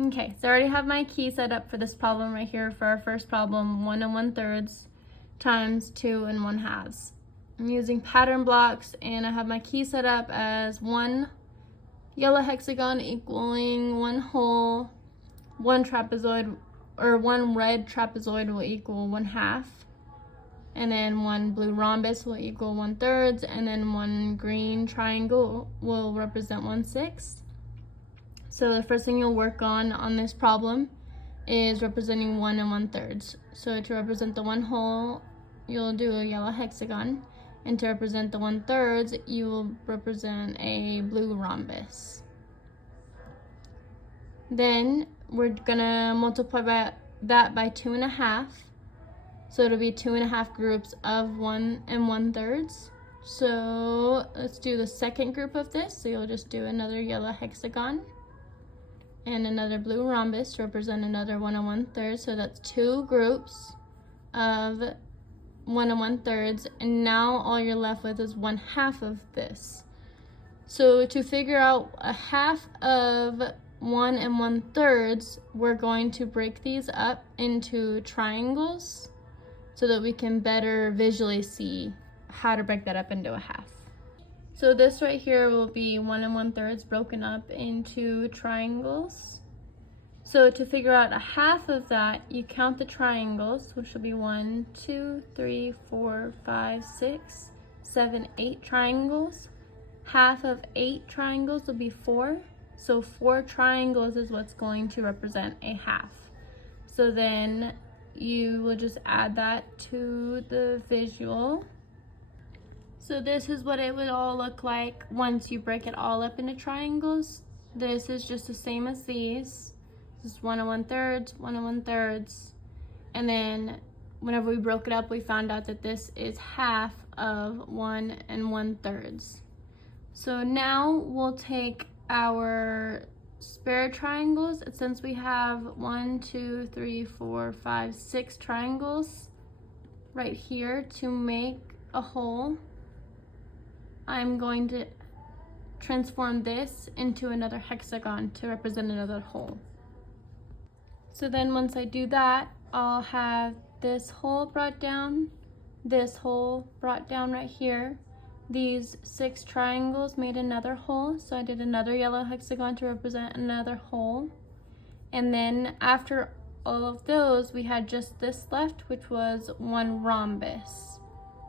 Okay, so I already have my key set up for this problem right here for our first problem, 1 1/3 times 2 1/2. I'm using pattern blocks and I have my key set up as 1 yellow hexagon equaling 1 whole, 1 trapezoid, or 1 red trapezoid will equal 1/2, and then 1 blue rhombus will equal 1/3, and then 1 green triangle will represent 1/6. So the first thing you'll work on this problem is representing 1 1/3. So to represent the 1 whole, you'll do a yellow hexagon, and to represent the 1/3, you will represent a blue rhombus. Then we're gonna multiply that by 2 1/2. So it'll be 2 1/2 groups of 1 1/3. So let's do the second group of this. So you'll just do another yellow hexagon and another blue rhombus to represent another 1 1/3. So that's 2 groups of 1 1/3, and now all you're left with is 1/2 of this. So to figure out a half of 1 1/3, we're going to break these up into triangles so that we can better visually see how to break that up into a half. So this right here will be 1 1/3 broken up into triangles. So to figure out a half of that, you count the triangles, which will be 1, 2, 3, 4, 5, 6, 7, 8 triangles. Half of 8 triangles will be 4. So 4 triangles is what's going to represent a half. So then you will just add that to the visual. So this is what it would all look like once you break it all up into triangles. This is just the same as these. This is 1 1/3, 1 1/3. And then whenever we broke it up, we found out that this is half of 1 1/3. So now we'll take our spare triangles, and since we have 1, 2, 3, 4, 5, 6 triangles right here to make a whole, I'm going to transform this into another hexagon to represent another whole. So then once I do that, I'll have this whole brought down, this whole brought down right here. These 6 triangles made another whole, so I did another yellow hexagon to represent another whole. And then after all of those, we had just this left, which was 1 rhombus.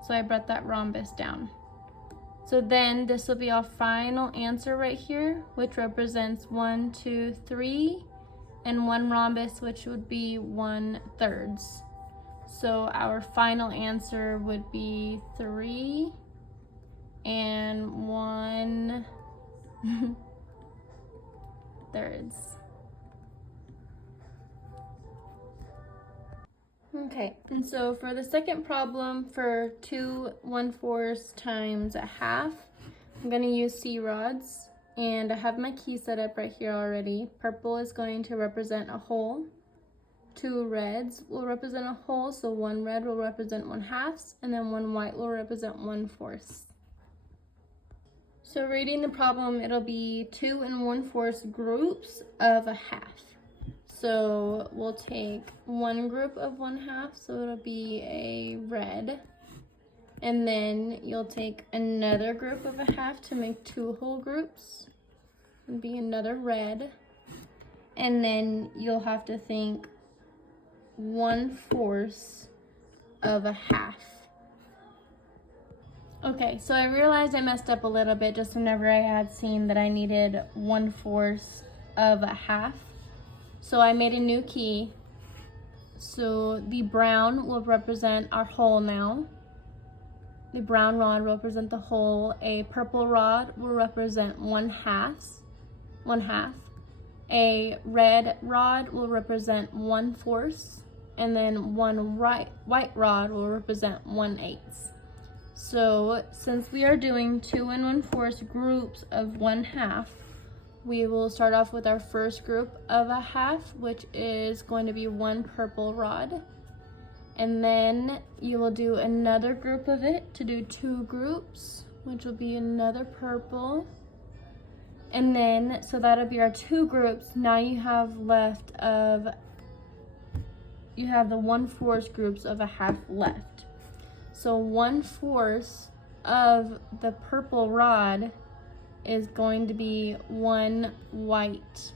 So I brought that rhombus down. So then this will be our final answer right here, which represents 1, 2, 3, and 1 rhombus, which would be 1/3. So our final answer would be 3 and 1/3. Okay, and so for the second problem, for 2 1/4 times a half, I'm going to use C-rods, and I have my key set up right here already. Purple is going to represent a whole. 2 reds will represent a whole, so 1 red will represent 1/2, and then 1 white will represent 1/4. So reading the problem, it'll be 2 1/4 groups of a half. So we'll take 1 group of 1/2, so it'll be a red. And then you'll take another group of a half to make 2 whole groups. It'll be another red. And then you'll have to think 1/4 of a half. Okay, so I realized I messed up a little bit just whenever I had seen that I needed 1/4 of a half. So I made a new key. So the brown will represent our whole now. The brown rod will represent the whole. A purple rod will represent 1/2. A red rod will represent 1/4. And then 1 white rod will represent 1/8. So since we are doing 2 1/4 groups of 1/2, we will start off with our first group of a half, which is going to be 1 purple rod. And then you will do another group of it to do 2 groups, which will be another purple And then, so that'll be our 2 groups. Now you have left of, you have the 1/4 groups of a half left. So 1/4 of the purple rod is going to be 1 white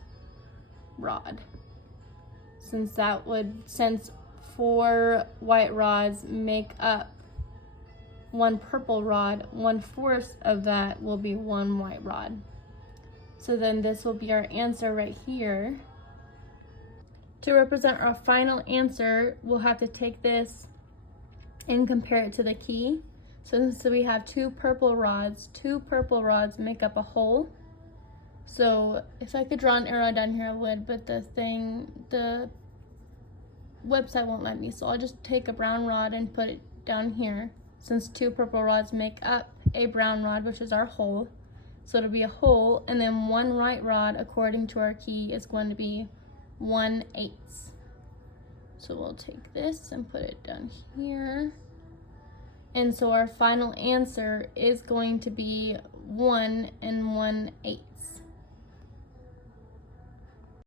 rod. Since 4 white rods make up 1 purple rod, 1/4 of that will be 1 white rod. So then this will be our answer right here. To represent our final answer, we'll have to take this and compare it to the key. So we have 2 purple rods. 2 purple rods make up a whole. So if I could draw an arrow down here, I would, but the website won't let me. So I'll just take a brown rod and put it down here, since 2 purple rods make up a brown rod, which is our whole. So it'll be a whole, and then 1 white rod, according to our key, is going to be 1/8. So we'll take this and put it down here. And so our final answer is going to be 1 1/8.